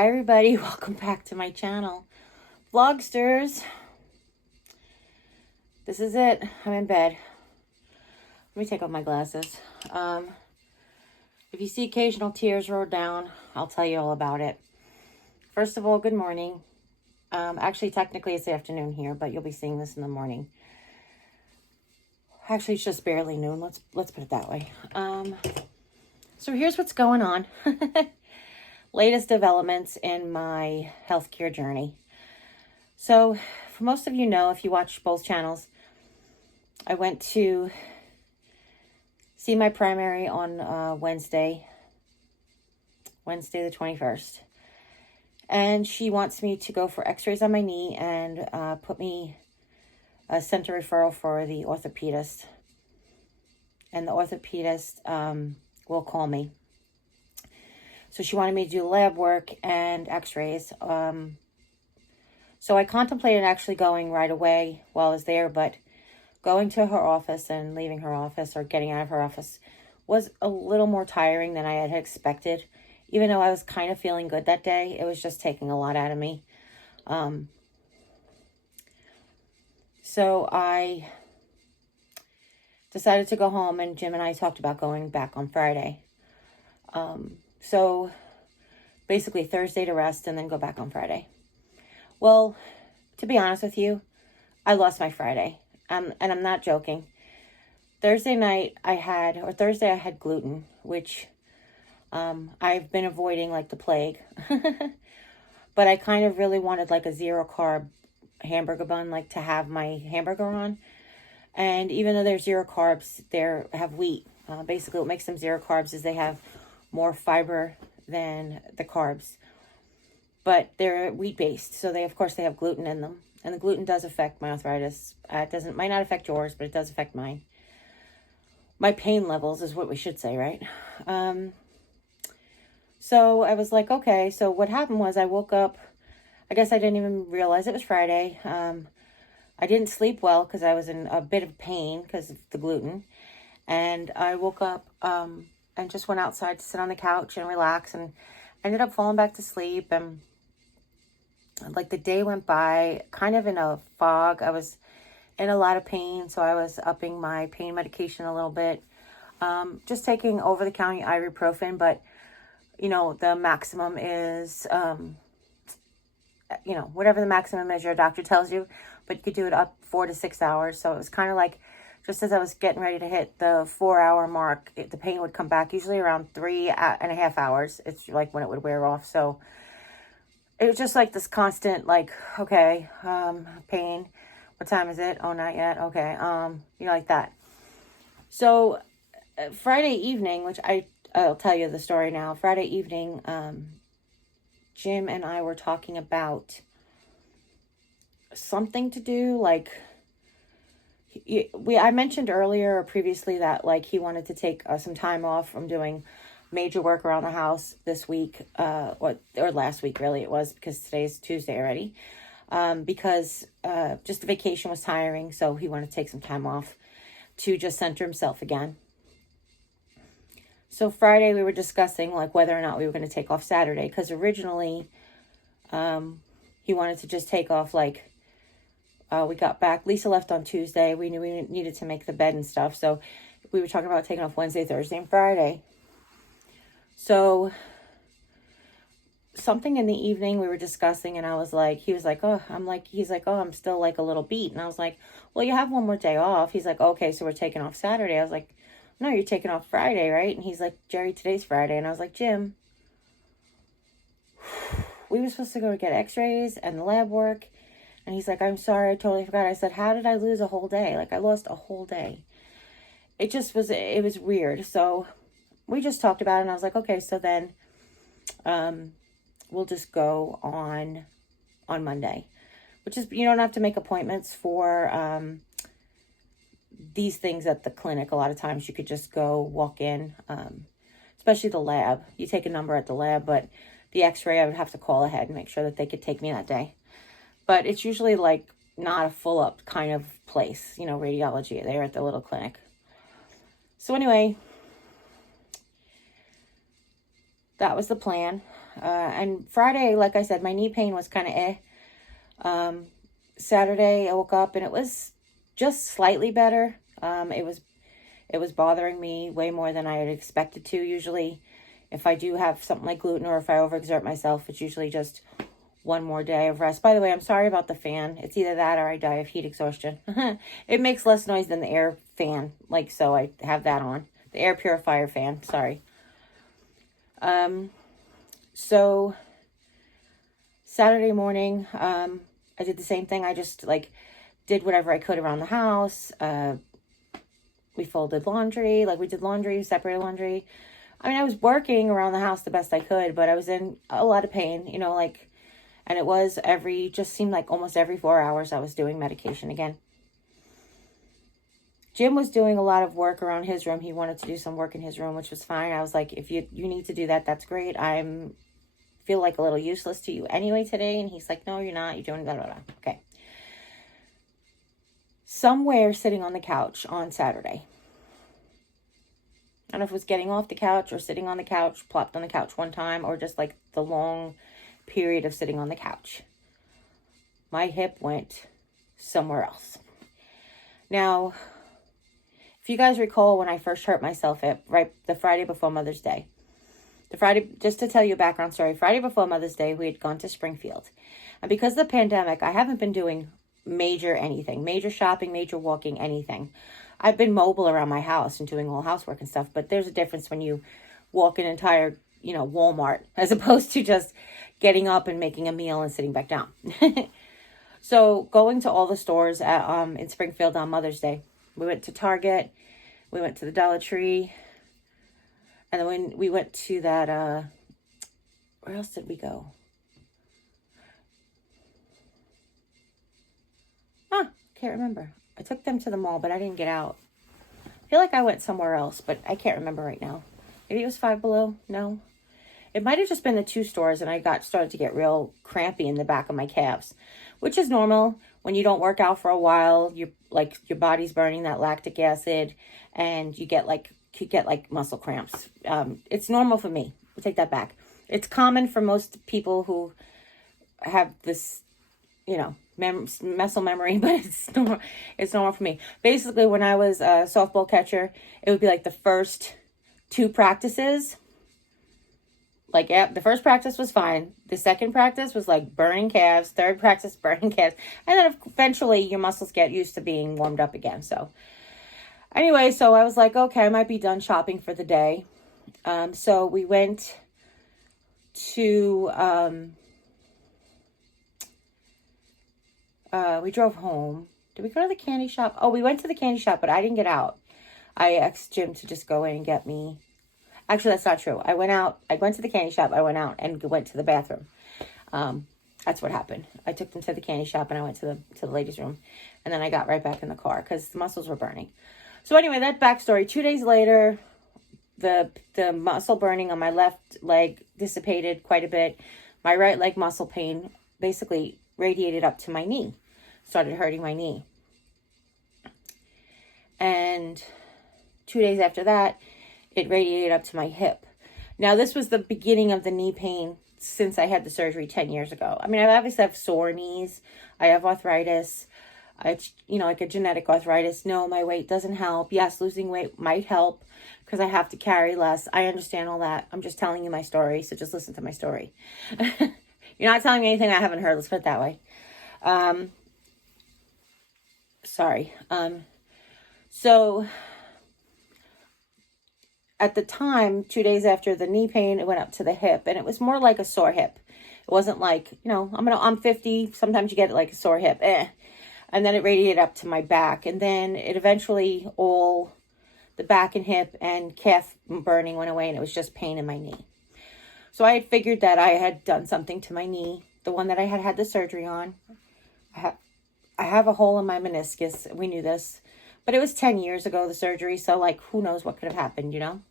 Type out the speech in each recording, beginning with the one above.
Hi everybody, welcome back to my channel. Vlogsters. This is it. I'm in bed. Let me take off my glasses. If you see occasional tears roll down, I'll tell you all about it. First of all, good morning. Actually, technically it's the afternoon here, but you'll be seeing this in the morning. Actually, it's just barely noon. Let's put it that way. So here's what's going on. Latest developments in my healthcare journey. So, for most of you know, if you watch both channels, I went to see my primary on Wednesday the 21st. And she wants me to go for x-rays on my knee and put me a center referral for the orthopedist. And the orthopedist will call me. So she wanted me to do lab work and x-rays. So I contemplated actually going right away while I was there, but going to her office and leaving her office or getting out of her office was a little more tiring than I had expected. Even though I was kind of feeling good that day, it was just taking a lot out of me. So I decided to go home, and Jim and I talked about going back on Friday. So basically Thursday to rest and then go back on Friday. Well, to be honest with you, I lost my Friday. And I'm not joking. Thursday I had gluten, which I've been avoiding like the plague. But I kind of really wanted like a 0-carb hamburger bun, like to have my hamburger on. And even though they're 0 carbs, they have wheat. Basically what makes them 0 carbs is they have more fiber than the carbs. But they're wheat-based, so of course they have gluten in them. And the gluten does affect my arthritis. It might not affect yours, but it does affect mine. My pain levels is what we should say, right? So I was like, okay. So what happened was I woke up. I guess I didn't even realize it was Friday. I didn't sleep well because I was in a bit of pain because of the gluten. And I woke up and just went outside to sit on the couch and relax, and ended up falling back to sleep. And like the day went by kind of in a fog. I was in a lot of pain, so I was upping my pain medication a little bit. Just taking over-the-counter ibuprofen, but the maximum is whatever the maximum is your doctor tells you, but you could do it up 4 to 6 hours. So it was kind of like just as I was getting ready to hit the 4-hour mark, the pain would come back, usually around 3.5 hours. It's like when it would wear off. So it was just like this constant, like, okay, pain. What time is it? Oh, not yet. Okay. Like that. So Friday evening, which I'll tell you the story now. Friday evening, Jim and I were talking about something to do, like, I mentioned earlier or previously that like he wanted to take some time off from doing major work around the house this week, or last week really it was, because today's Tuesday already, because just the vacation was tiring, so he wanted to take some time off to just center himself again. So Friday we were discussing like whether or not we were going to take off Saturday, because originally he wanted to just take off like we got back. Lisa left on Tuesday. We knew we needed to make the bed and stuff. So we were talking about taking off Wednesday, Thursday, and Friday. So something in the evening we were discussing, and I was like, he's like, oh, I'm still like a little beat. And I was like, well, you have one more day off. He's like, okay, so we're taking off Saturday. I was like, no, you're taking off Friday, right? And he's like, Jeri, today's Friday. And I was like, Jim, we were supposed to go get x-rays and the lab work. And he's like, I'm sorry, I totally forgot. I said, how did I lose a whole day? Like, I lost a whole day. It was weird. So we just talked about it, and I was like, okay, so then we'll just go on Monday. Which is, you don't have to make appointments for these things at the clinic. A lot of times you could just go walk in, especially the lab. You take a number at the lab, but the x-ray I would have to call ahead and make sure that they could take me that day. But it's usually like not a full up kind of place, radiology there at the little clinic. So anyway, that was the plan. And Friday, like I said, my knee pain was kind of Saturday, I woke up and it was just slightly better. It was bothering me way more than I had expected to. Usually, if I do have something like gluten or if I overexert myself, it's usually just one more day of rest. By the way, I'm sorry about the fan. It's either that or I die of heat exhaustion. It makes less noise than the air fan. Like, so I have that on. The air purifier fan, sorry. So Saturday morning, I did the same thing. I just like did whatever I could around the house. We folded laundry, like we did laundry, separated laundry. I mean, I was working around the house the best I could, but I was in a lot of pain, you know, like, and it was just seemed like almost every 4 hours I was doing medication again. Jim was doing a lot of work around his room. He wanted to do some work in his room, which was fine. I was like, if you need to do that, that's great. Feel like a little useless to you anyway today. And he's like, no, you're not. You're doing blah, blah, blah. Okay. Somewhere sitting on the couch on Saturday. I don't know if it was getting off the couch or sitting on the couch, plopped on the couch one time, or just like the long period of sitting on the couch. My hip went somewhere else. Now, if you guys recall when I first hurt myself the Friday before Mother's Day. Just to tell you a background story, Friday before Mother's Day, we had gone to Springfield. And because of the pandemic, I haven't been doing major shopping, major walking, anything. I've been mobile around my house and doing all housework and stuff, but there's a difference when you walk an entire, Walmart, as opposed to just getting up and making a meal and sitting back down. So going to all the stores in Springfield on Mother's Day. We went to Target, we went to the Dollar Tree, and then when we went to that, where else did we go? Can't remember. I took them to the mall, but I didn't get out. I feel like I went somewhere else, but I can't remember right now. Maybe it was Five Below? No. It might have just been the two stores, and I started to get real crampy in the back of my calves, which is normal when you don't work out for a while. Your body's burning that lactic acid, and you get like muscle cramps. It's normal for me. We'll take that back. It's common for most people who have this, muscle memory, but it's normal for me. Basically, when I was a softball catcher, it would be like the first two practices. The first practice was fine. The second practice was like burning calves. Third practice, burning calves. And then eventually your muscles get used to being warmed up again. So anyway, so I was like, okay, I might be done shopping for the day. So we went to, we drove home. Did we go to the candy shop? Oh, we went to the candy shop, but I didn't get out. I asked Jim to just go in and get me. Actually, that's not true. I went to the candy shop, I went out and went to the bathroom. That's what happened. I took them to the candy shop and I went to the ladies' room. And then I got right back in the car because the muscles were burning. So anyway, that backstory. 2 days later, the muscle burning on my left leg dissipated quite a bit. My right leg muscle pain basically radiated up to my knee. Started hurting my knee. And 2 days after that, it radiated up to my hip. Now, this was the beginning of the knee pain since I had the surgery 10 years ago. I mean, I obviously have sore knees. I have arthritis. Like a genetic arthritis. No, my weight doesn't help. Yes, losing weight might help because I have to carry less. I understand all that. I'm just telling you my story, so just listen to my story. You're not telling me anything I haven't heard. Let's put it that way. Sorry. So at the time, 2 days after the knee pain, it went up to the hip, and it was more like a sore hip. It wasn't like, I'm 50. Sometimes you get like a sore hip. And then it radiated up to my back. And then it eventually all the back and hip and calf burning went away, and it was just pain in my knee. So I had figured that I had done something to my knee, the one that I had the surgery on. I have a hole in my meniscus. We knew this. But it was 10 years ago, the surgery. So, who knows what could have happened,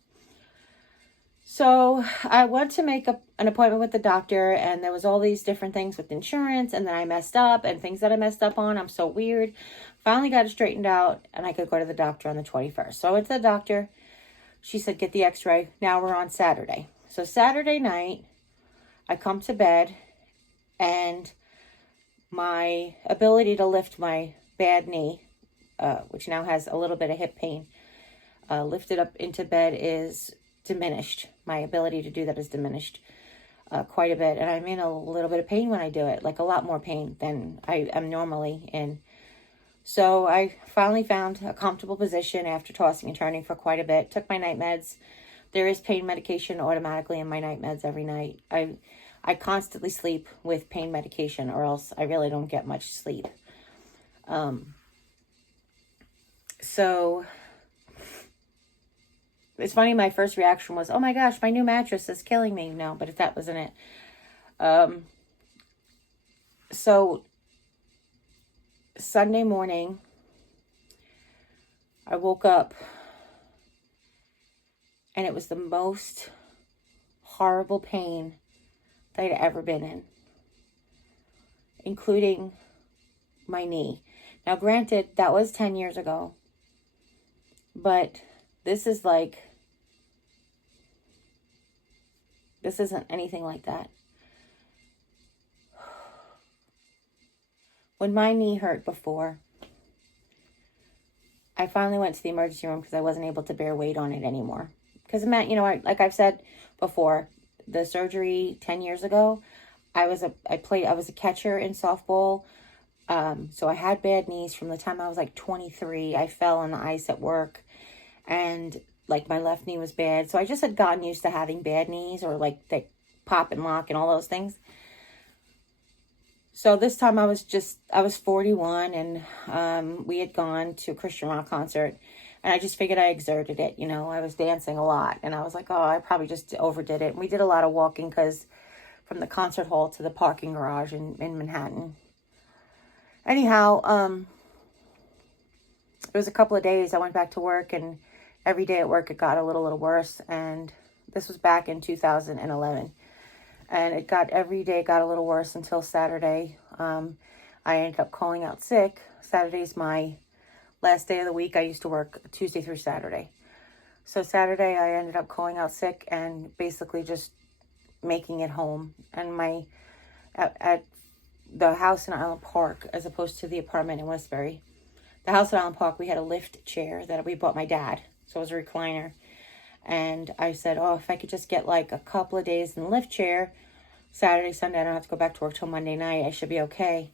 So I went to make an appointment with the doctor, and there was all these different things with insurance, and then I messed up, and things that I messed up on. I'm so weird. Finally got it straightened out, and I could go to the doctor on the 21st. So I went to the doctor. She said, get the x-ray. Now we're on Saturday. So Saturday night, I come to bed and my ability to lift my bad knee, which now has a little bit of hip pain, lifted up into bed is diminished. My ability to do that is diminished quite a bit. And I'm in a little bit of pain when I do it, like a lot more pain than I am normally in. So I finally found a comfortable position after tossing and turning for quite a bit. Took my night meds. There is pain medication automatically in my night meds every night. I constantly sleep with pain medication, or else I really don't get much sleep. So it's funny, my first reaction was, oh my gosh, my new mattress is killing me. No, but that wasn't it. So Sunday morning, I woke up and it was the most horrible pain that I'd ever been in, including my knee. Now, granted, that was 10 years ago, but this isn't anything like that. When my knee hurt before, I finally went to the emergency room because I wasn't able to bear weight on it anymore. Because, like I've said before, the surgery 10 years ago, I was a catcher in softball. So I had bad knees from the time I was like 23. I fell on the ice at work and like my left knee was bad. So I just had gotten used to having bad knees, or like they pop and lock and all those things. So this time I was 41 and we had gone to a Christian rock concert, and I just figured I exerted it. I was dancing a lot and I was like, oh, I probably just overdid it. And we did a lot of walking because from the concert hall to the parking garage in Manhattan. Anyhow, it was a couple of days. I went back to work, and every day at work it got a little worse. And this was back in 2011. And every day got a little worse until Saturday. I ended up calling out sick. Saturday's my last day of the week. I used to work Tuesday through Saturday. So Saturday I ended up calling out sick and basically just making it home. And at the house in Island Park, as opposed to the apartment in Westbury, the house in Island Park, we had a lift chair that we bought my dad. So it was a recliner. And I said, oh, if I could just get like a couple of days in the lift chair, Saturday, Sunday, I don't have to go back to work till Monday night, I should be okay.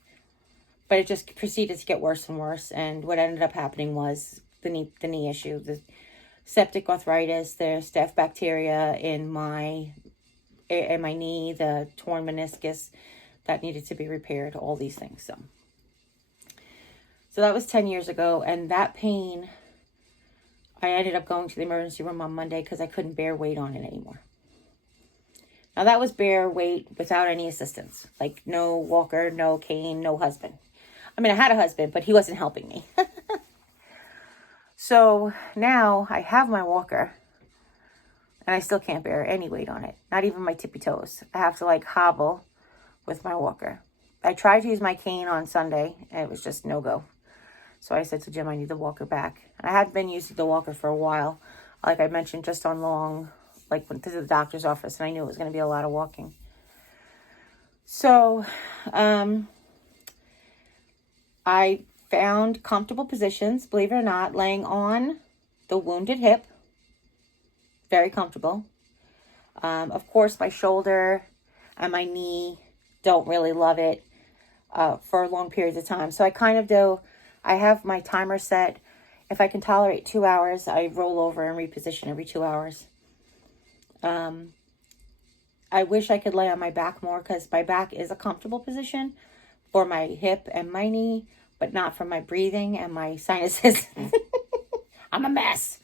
But it just proceeded to get worse and worse. And what ended up happening was the knee issue, the septic arthritis, the staph bacteria in my knee, the torn meniscus that needed to be repaired, all these things. So that was 10 years ago. And that pain, I ended up going to the emergency room on Monday because I couldn't bear weight on it anymore. Now that was bare weight without any assistance, like no walker, no cane, no husband. I mean, I had a husband, but he wasn't helping me. So now I have my walker and I still can't bear any weight on it. Not even my tippy toes. I have to like hobble with my walker. I tried to use my cane on Sunday and it was just no go. So I said to Jim, I need the walker back. I had been using the walker for a while. Like I mentioned, just on long, like went to the doctor's office, and I knew it was going to be a lot of walking. So I found comfortable positions, believe it or not, laying on the wounded hip. Very comfortable. Of course, my shoulder and my knee don't really love it for long periods of time. So I kind of do. I have my timer set. If I can tolerate 2 hours, I roll over and reposition every 2 hours. I wish I could lay on my back more because my back is a comfortable position for my hip and my knee, but not for my breathing and my sinuses. I'm a mess.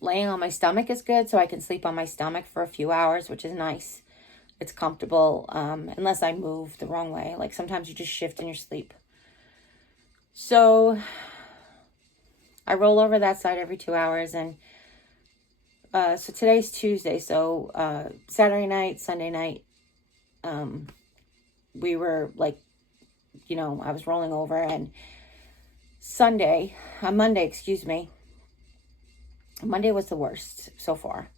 Laying on my stomach is good, so I can sleep on my stomach for a few hours, which is nice. It's comfortable, unless I move the wrong way. Like sometimes you just shift in your sleep. So I roll over that side every 2 hours, and so today's Tuesday. So Saturday night, Sunday night, we were like, I was rolling over, and Monday, excuse me. Monday was the worst so far.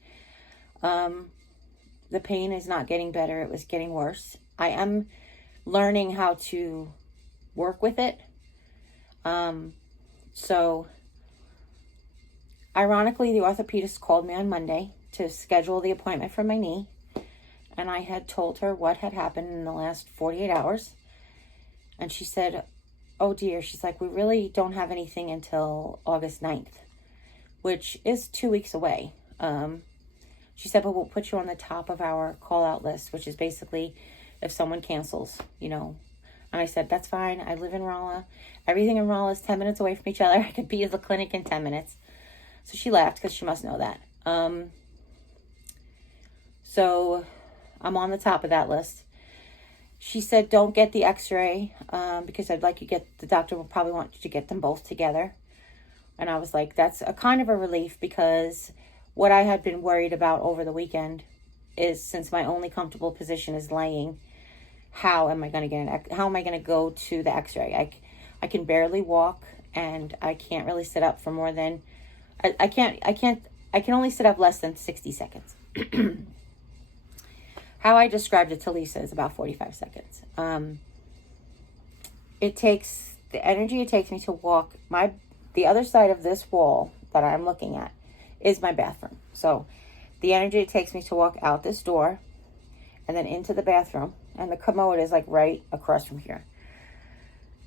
The the pain is not getting better. It was getting worse. I am learning how to work with it. So ironically, the orthopedist called me on Monday to schedule the appointment for my knee. And I had told her what had happened in the last 48 hours. And she said, oh dear, she's like, we really don't have anything until August 9th, which is 2 weeks away. She said, but we'll put you on the top of our call out list, which is basically if someone cancels, you know. And I said, that's fine. I live in Rolla. Everything in Rolla is 10 minutes away from each other. I could be at the clinic in 10 minutes. So she laughed because she must know that. So I'm on the top of that list. She said, don't get the x-ray because I'd like you to get, the doctor will probably want you to get them both together. And I was like, that's a kind of a relief, because what I had been worried about over the weekend is, since my only comfortable position is laying, how am I going to go to the x-ray? I can barely walk, and I can't really sit up for more than, I can only sit up less than 60 seconds. How I described it to Lisa is about 45 seconds. It takes, the energy it takes me to walk, the other side of this wall that I'm looking at is my bathroom. So the energy it takes me to walk out this door and then into the bathroom, and the commode is like right across from here.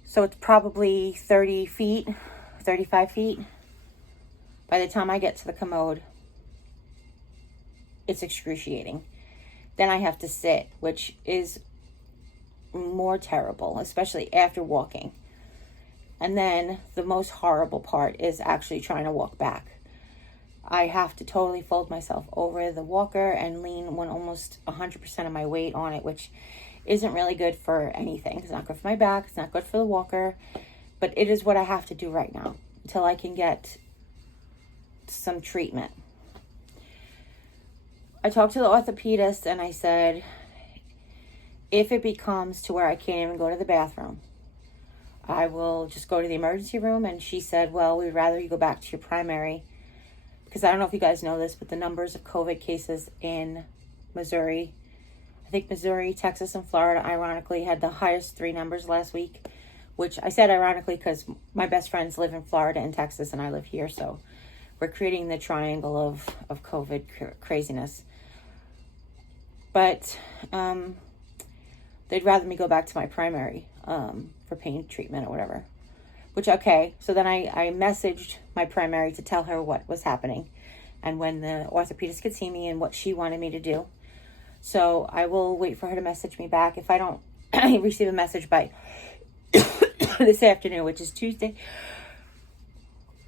So it's probably 30 feet, 35 feet. By the time I get to the commode, it's excruciating. Then I have to sit, which is more terrible, especially after walking. And then the most horrible part is actually trying to walk back. I have to totally fold myself over the walker and lean almost 100% of my weight on it, which isn't really good for anything. It's not good for my back. It's not good for the walker. But it is what I have to do right now until I can get some treatment. I talked to the orthopedist and I said, if it becomes to where I can't even go to the bathroom, I will just go to the emergency room. And she said, well, we'd rather you go back to your primary, because I don't know if you guys know this, but the numbers of COVID cases in Missouri, I think Missouri, Texas, and Florida, ironically, had the highest 3 numbers last week, which I said ironically because my best friends live in Florida and Texas, and I live here. So we're creating the triangle of COVID craziness. But they'd rather me go back to my primary for pain treatment or whatever. Which, okay, so then I messaged my primary to tell her what was happening and when the orthopedist could see me and what she wanted me to do. So I will wait for her to message me back. If I don't receive a message by this afternoon, which is Tuesday.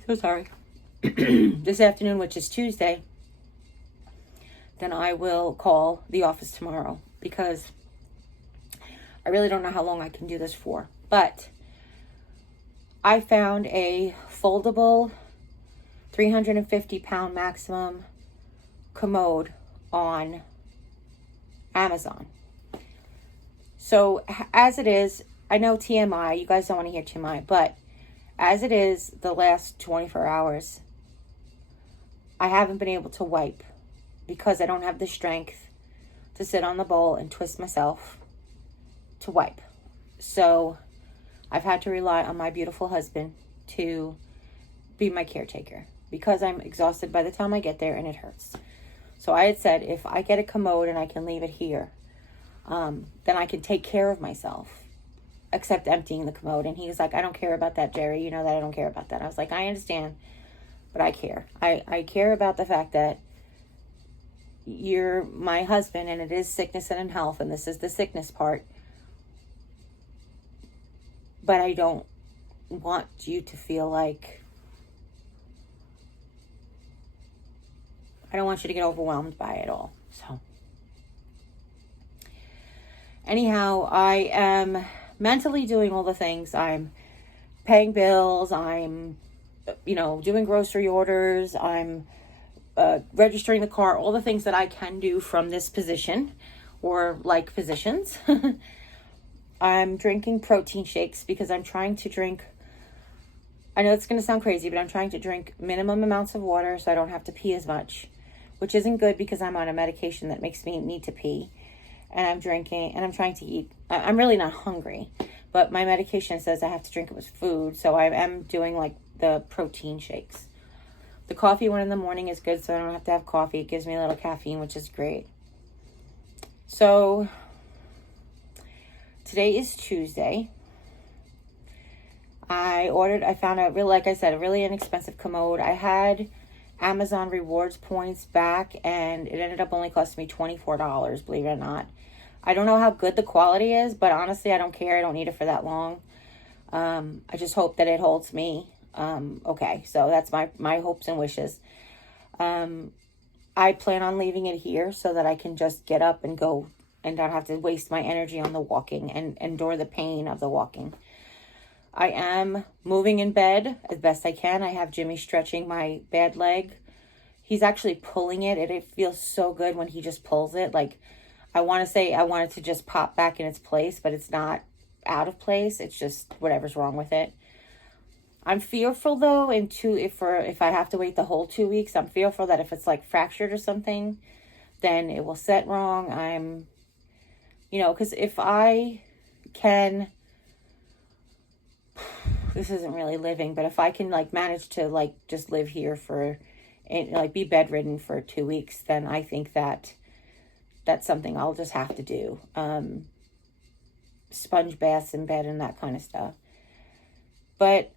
So sorry. This afternoon, which is Tuesday, then I will call the office tomorrow, because I really don't know how long I can do this for. But I found a foldable 350-pound maximum commode on Amazon. So as it is, I know TMI, you guys don't want to hear TMI, but as it is, the last 24 hours, I haven't been able to wipe because I don't have the strength to sit on the bowl and twist myself to wipe. So I've had to rely on my beautiful husband to be my caretaker, because I'm exhausted by the time I get there and it hurts. So I had said, if I get a commode and I can leave it here, then I can take care of myself, except emptying the commode. And he was like, I don't care about that, Jerry. You know that I don't care about that. I was like, I understand, but I care. I care about the fact that you're my husband, and it is sickness and in health, and this is the sickness part. But I don't want you to feel like, I don't want you to get overwhelmed by it all. So anyhow, I am mentally doing all the things. I'm paying bills. I'm, doing grocery orders. I'm registering the car, all the things that I can do from this position or like positions. I'm drinking protein shakes because I'm trying to drink, I know it's going to sound crazy, but I'm trying to drink minimum amounts of water so I don't have to pee as much, which isn't good because I'm on a medication that makes me need to pee. And I'm drinking, and I'm trying to eat. I'm really not hungry, but my medication says I have to drink it with food. So I am doing like the protein shakes. The coffee one in the morning is good, so I don't have to have coffee. It gives me a little caffeine, which is great. So today is Tuesday. I found a like I said, a really inexpensive commode. I had Amazon rewards points back, and it ended up only costing me $24, believe it or not. I don't know how good the quality is, but honestly, I don't care. I don't need it for that long. I just hope that it holds me. Okay, so that's my hopes and wishes. I plan on leaving it here so that I can just get up and go and not have to waste my energy on the walking and endure the pain of the walking. I am moving in bed as best I can. I have Jimmy stretching my bad leg. He's actually pulling it, and it feels so good when he just pulls it. Like, I want it to just pop back in its place, but it's not out of place. It's just whatever's wrong with it. I'm fearful though, if I have to wait the whole 2 weeks, I'm fearful that if it's like fractured or something, then it will set wrong. Because if I can, this isn't really living, but if I can like manage to like just live here be bedridden for 2 weeks, then I think that that's something I'll just have to do. Sponge baths in bed and that kind of stuff. But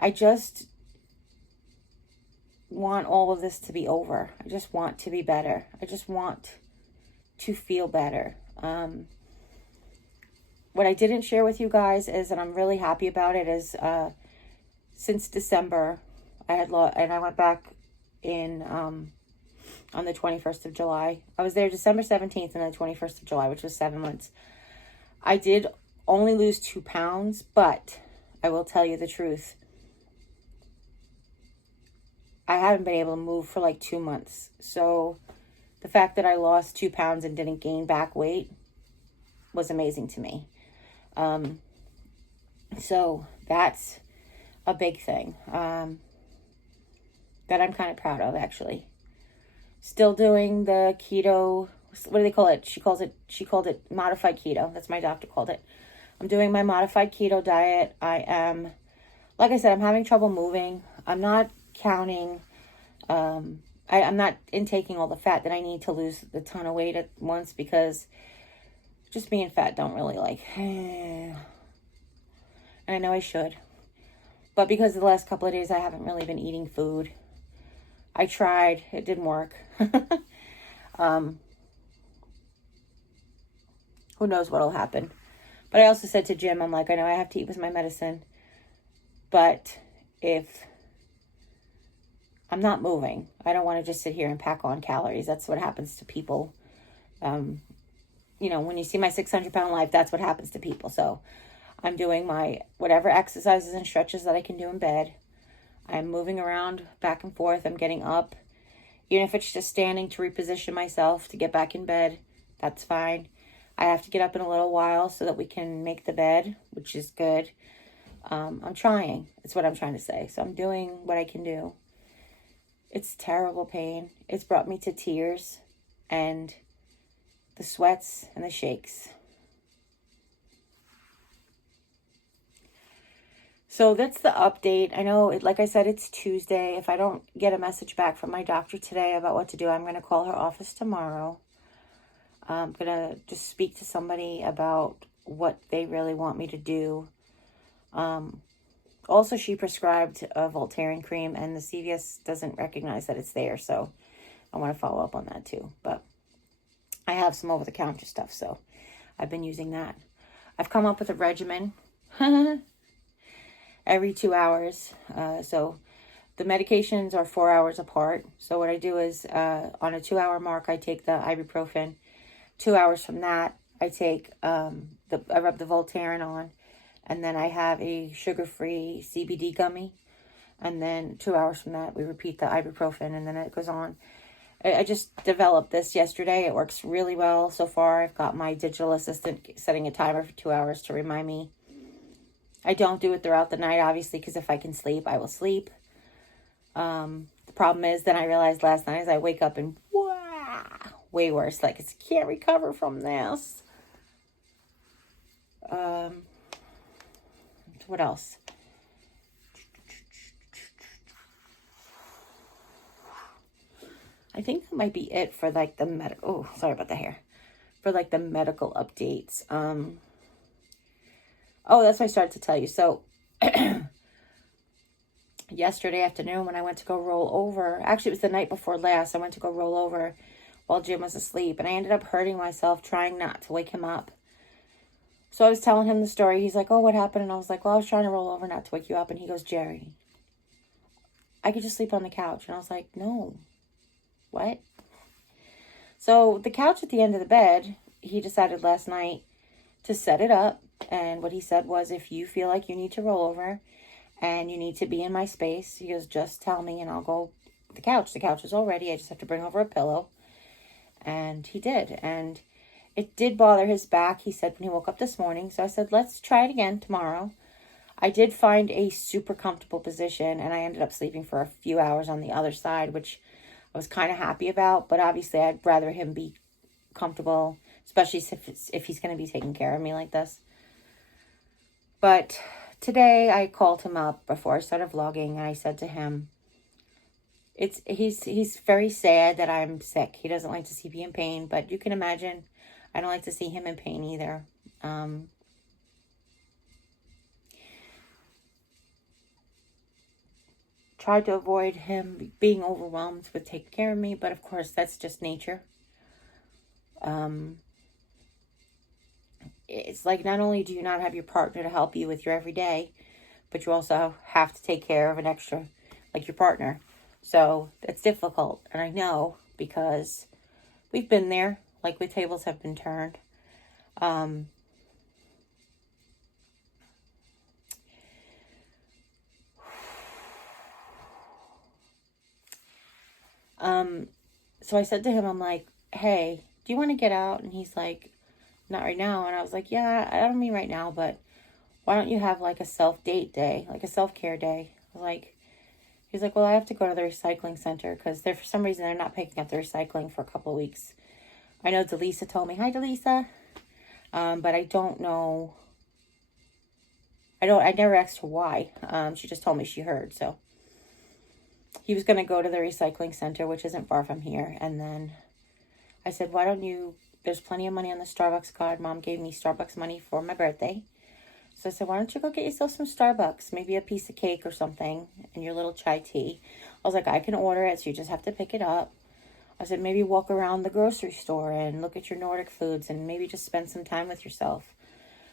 I just want all of this to be over. I just want to be better. I just want to feel better. What I didn't share with you guys is, and I'm really happy about it, is since December, I went back in on the 21st of July. I was there December 17th and the 21st of July, which was 7 months. I did only lose 2 pounds, but I will tell you the truth. I haven't been able to move for like 2 months. So the fact that I lost 2 pounds and didn't gain back weight was amazing to me. So that's a big thing that I'm kind of proud of, actually. Still doing the keto. What do they call it? She called it modified keto. That's my doctor called it. I'm doing my modified keto diet. I am, like I said, I'm having trouble moving. I'm not counting. I'm not intaking all the fat that I need to lose the ton of weight at once, because just being fat don't really like. And I know I should. But because of the last couple of days, I haven't really been eating food. I tried. It didn't work. Who knows what'll happen. But I also said to Jim, I'm like, I know I have to eat with my medicine, but if I'm not moving, I don't want to just sit here and pack on calories. That's what happens to people. When you see my 600-pound life, that's what happens to people. So I'm doing my whatever exercises and stretches that I can do in bed. I'm moving around back and forth. I'm getting up. Even if it's just standing to reposition myself to get back in bed, that's fine. I have to get up in a little while so that we can make the bed, which is good. I'm trying. It's what I'm trying to say. So I'm doing what I can do. It's terrible pain. It's brought me to tears and the sweats and the shakes. So that's the update. I know, like I said, it's Tuesday. If I don't get a message back from my doctor today about what to do, I'm going to call her office tomorrow. I'm going to just speak to somebody about what they really want me to do. Also, she prescribed a Voltaren cream, and the CVS doesn't recognize that it's there, so I want to follow up on that too. But I have some over-the-counter stuff, so I've been using that. I've come up with a regimen every 2 hours. So the medications are 4 hours apart. So what I do is on a 2 hour mark, I take the ibuprofen. 2 hours from that, I take I rub the Voltaren on, and then I have a sugar-free CBD gummy. And then 2 hours from that, we repeat the ibuprofen, and then it goes on. I just developed this yesterday. It works really well so far. I've got my digital assistant setting a timer for 2 hours to remind me. I don't do it throughout the night, obviously, because if I can sleep, I will sleep. The problem is, then I realized last night as I wake up and wow, way worse. Like, I can't recover from this. What else? I think that might be it for like the medical. Oh, sorry about the hair. For like the medical updates. Oh, that's what I started to tell you. So yesterday afternoon when I went to go roll over, actually it was the night before last, I went to go roll over while Jim was asleep, and I ended up hurting myself trying not to wake him up. So I was telling him the story. He's like, oh, what happened? And I was like, well, I was trying to roll over not to wake you up. And he goes, Jeri, I could just sleep on the couch. And I was like, no. What? So the couch at the end of the bed, he decided last night to set it up. And what he said was, if you feel like you need to roll over and you need to be in my space, he goes, just tell me and I'll go to the couch. The couch is all ready. I just have to bring over a pillow. And he did. And it did bother his back, he said, when he woke up this morning. So I said, let's try it again tomorrow. I did find a super comfortable position, and I ended up sleeping for a few hours on the other side, which I was kind of happy about. But obviously, I'd rather him be comfortable, especially if he's going to be taking care of me like this. But today, I called him up before I started vlogging, and I said to him, he's very sad that I'm sick. He doesn't like to see me in pain, but you can imagine I don't like to see him in pain either. Tried to avoid him being overwhelmed with taking care of me, but of course that's just nature. It's like, not only do you not have your partner to help you with your everyday, but you also have to take care of an extra, like your partner. So it's difficult, and I know because we've been there, like the tables have been turned. So I said to him, I'm like, hey, do you want to get out? And he's like, not right now. And I was like, yeah, I don't mean right now, but why don't you have like a self-date day, like a self-care day? He's like, well, I have to go to the recycling center because for some reason, they're not picking up the recycling for a couple of weeks. I know Delisa told me, hi, Delisa. But I don't know. I never asked her why. She just told me she heard. So he was going to go to the recycling center, which isn't far from here. And then I said, why don't you, there's plenty of money on the Starbucks card. Mom gave me Starbucks money for my birthday. So I said, why don't you go get yourself some Starbucks, maybe a piece of cake or something, and your little chai tea. I was like, I can order it, so you just have to pick it up. I said, maybe walk around the grocery store and look at your Nordic foods and maybe just spend some time with yourself.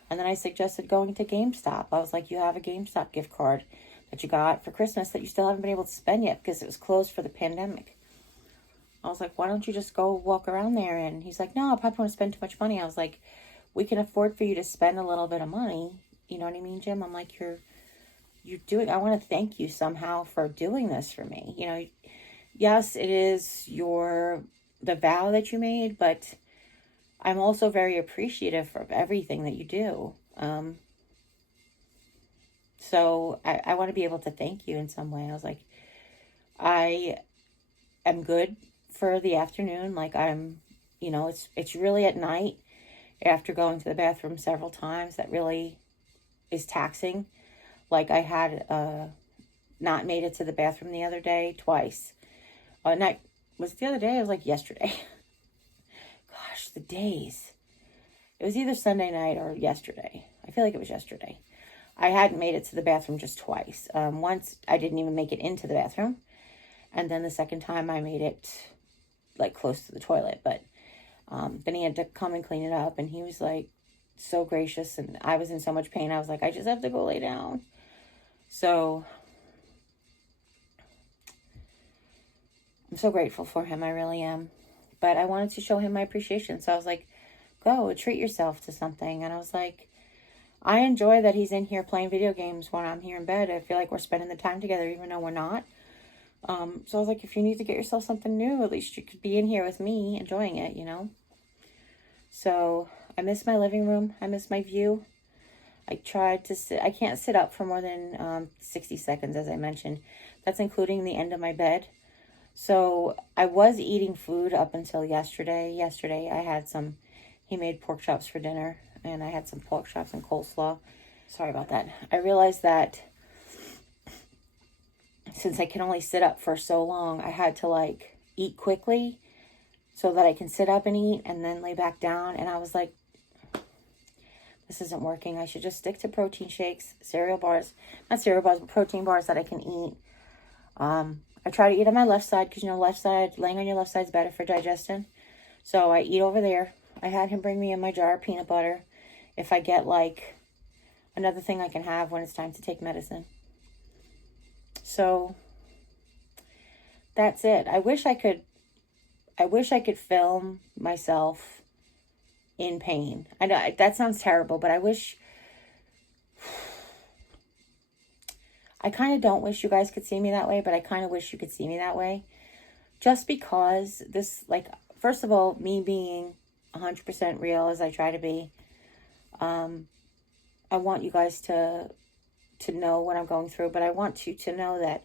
And then I suggested going to GameStop. I was like, you have a GameStop gift card that you got for Christmas that you still haven't been able to spend yet because it was closed for the pandemic. I was like, why don't you just go walk around there? And he's like, no, I probably want to spend too much money. I was like, we can afford for you to spend a little bit of money. You know what I mean, Jim? I'm like, you're doing, I want to thank you somehow for doing this for me. You know, yes, it is the vow that you made, but I'm also very appreciative of everything that you do. So I want to be able to thank you in some way. I was like, I am good for the afternoon. Like it's really at night after going to the bathroom several times that really is taxing. Like I had not made it to the bathroom the other day twice. Was it the other day? It was like yesterday. Gosh, the days. It was either Sunday night or yesterday. I feel like it was yesterday. I hadn't made it to the bathroom just twice. Once I didn't even make it into the bathroom. And then the second time I made it like close to the toilet. But then he had to come and clean it up. And he was like so gracious. And I was in so much pain. I was like, I just have to go lay down. So I'm so grateful for him. I really am. But I wanted to show him my appreciation. So I was like, go treat yourself to something. And I was like, I enjoy that he's in here playing video games when I'm here in bed. I feel like we're spending the time together even though we're not. So I was like, if you need to get yourself something new, at least you could be in here with me enjoying it, you know? So I miss my living room. I miss my view. I tried to sit. I can't sit up for more than 60 seconds, as I mentioned. That's including the end of my bed. So I was eating food up until yesterday. Yesterday I had he made pork chops for dinner, and I had some pork chops and coleslaw. Sorry about that. I realized that since I can only sit up for so long, I had to like eat quickly so that I can sit up and eat and then lay back down. And I was like, this isn't working. I should just stick to protein shakes, cereal bars, not cereal bars, but protein bars that I can eat. I try to eat on my left side because, laying on your left side is better for digestion. So I eat over there. I had him bring me in my jar of peanut butter if I get like another thing I can have when it's time to take medicine. So that's it. I wish I could film myself in pain. I know that sounds terrible, but I kind of don't wish you guys could see me that way, but I kind of wish you could see me that way. Just because this, like, first of all, me being 100% real as I try to be, I want you guys to know what I'm going through, but I want you to know that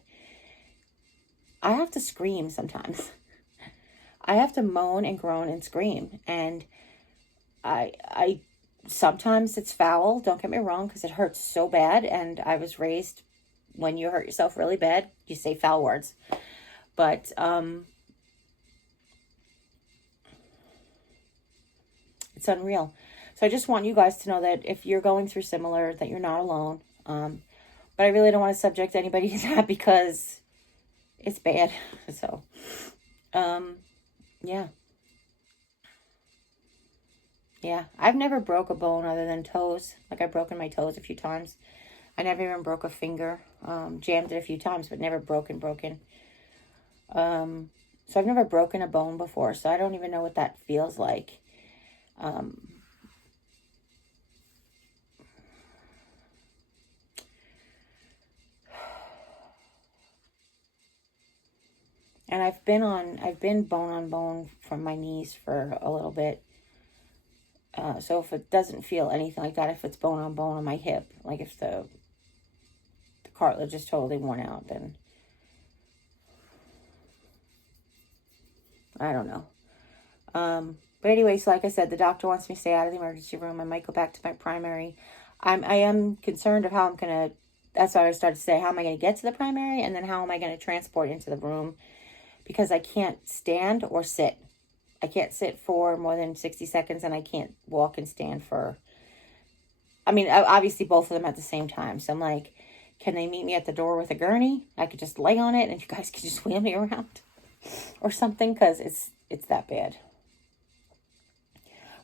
I have to scream sometimes. I have to moan and groan and scream, and I sometimes it's foul, don't get me wrong, because it hurts so bad, and I was raised, when you hurt yourself really bad, you say foul words. But it's unreal. So I just want you guys to know that if you're going through similar, that you're not alone. But I really don't want to subject anybody to that because it's bad. So, yeah. Yeah, I've never broke a bone other than toes. Like, I've broken my toes a few times. I never even broke a finger. Jammed it a few times, but never broken. So I've never broken a bone before, so I don't even know what that feels like. And I've been bone on bone from my knees for a little bit. So if it doesn't feel anything like that, if it's bone on my hip, like if the cartilage is totally worn out, then I don't know. But anyway, so like I said, the doctor wants me to stay out of the emergency room. I might go back to my primary. I am concerned of how I'm going to, that's why I started to say, how am I going to get to the primary? And then how am I going to transport into the room? Because I can't stand or sit. I can't sit for more than 60 seconds, and I can't walk and stand for, obviously both of them at the same time. So I'm like, can they meet me at the door with a gurney? I could just lay on it and you guys could just wheel me around or something, because it's that bad.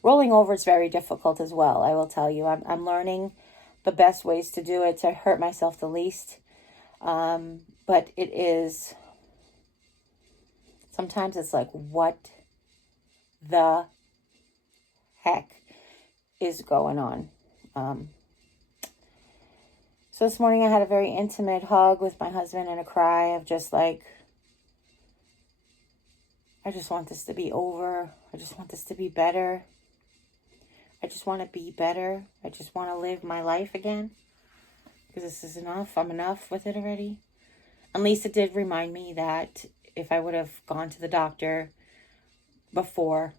Rolling over is very difficult as well, I will tell you. I'm learning the best ways to do it to hurt myself the least. But it is, sometimes it's like, what the heck is going on? So this morning I had a very intimate hug with my husband and a cry of just like, I just want this to be over. I just want this to be better. I just want to be better. I just want to live my life again. Because this is enough. I'm enough with it already. And Lisa did remind me that if I would have gone to the doctor before,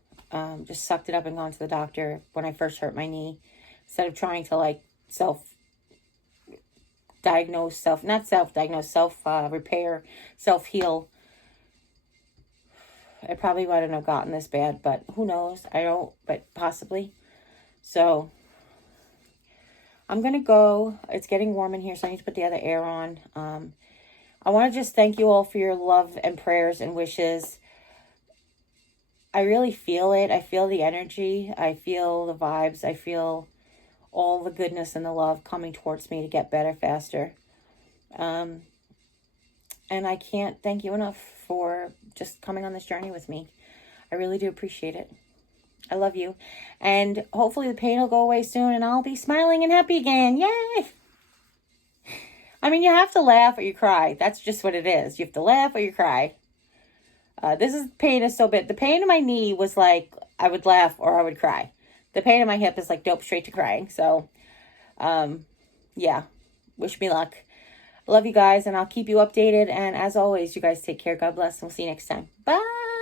just sucked it up and gone to the doctor when I first hurt my knee, instead of trying to like self-repair, self-heal, I probably wouldn't have gotten this bad, but who knows? I don't, but possibly. So I'm going to go. It's getting warm in here, so I need to put the other air on. I want to just thank you all for your love and prayers and wishes. I really feel it. I feel the energy. I feel the vibes. I feel all the goodness and the love coming towards me to get better faster. And I can't thank you enough for just coming on this journey with me. I really do appreciate it. I love you. And hopefully the pain will go away soon and I'll be smiling and happy again. Yay! You have to laugh or you cry. That's just what it is. You have to laugh or you cry. Pain is so bad. The pain in my knee was like, I would laugh or I would cry. The pain in my hip is like dope straight to crying. So, Yeah, wish me luck. Love you guys, and I'll keep you updated. And as always, you guys take care. God bless, and we'll see you next time. Bye.